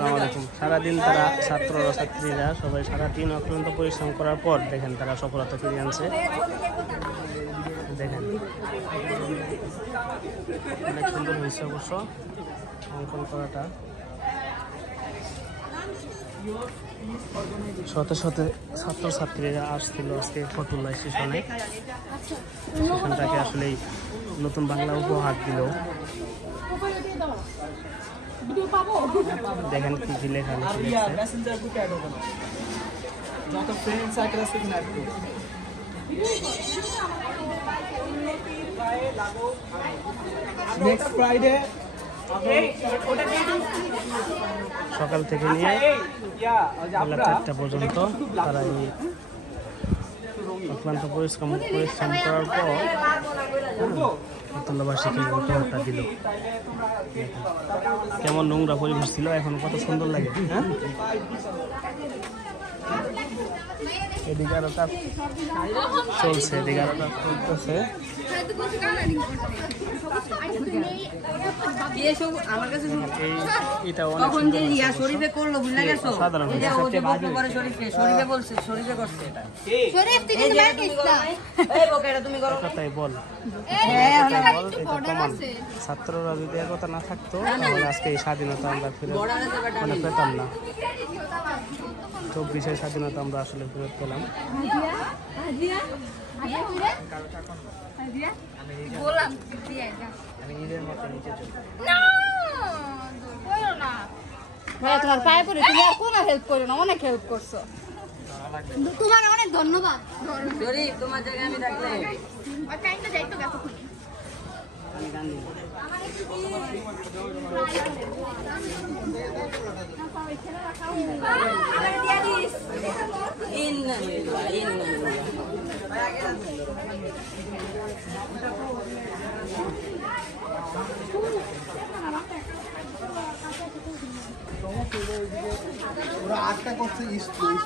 আসসালামু আলাইকুম। সারাদিন তারা ছাত্ররা ছাত্রীরা সবাই সারাদিন অক্লান্ত পরিশ্রম করার পর দেখেন তারা সফলতা ফিরিয়ে আনছে। দেখেন অনেক সুন্দর হয়েছে অবশ্য অঙ্কন করাটা। শত শত ছাত্রছাত্রীরা আসছিল আজকে ফতুল্লা স্টেশনে। স্টেশনটাকে আসলেই নতুন বাংলা উপহার দিল। দেখেন কি কি লেখা সকাল থেকে নিয়ে বেলা 4টা পর্যন্ত তারা এই অক্লান্ত পরিশ্রম করার পর ফতুল্লাবাসীকে উপহারটা দিল। কেমন নোংরা পরিবেশ ছিল, এখন কত সুন্দর লাগে। হ্যাঁ, এদিকে আরো কাজ চলছে, এদিকে আরো কাজ চলতেছে। এটা অনেক সাধারণ বল। ছাত্ররা যদি একতা না থাকতো তাহলে আজকে এই স্বাধীনতা আমরা ফিরে পেতাম না। 24-এর স্বাধীনতা আমরা আসলে ফেরত পেলাম। তোমার পায়ে পড়ে তুমি আর কোনো হেল্প করো না, অনেক হেল্প করছো, তোমার অনেক ধন্যবাদ। তোমার জায়গায় আমি থাকলে টাইমটা যাইতো গেছো। ওরা আটটা করছে ইসলাম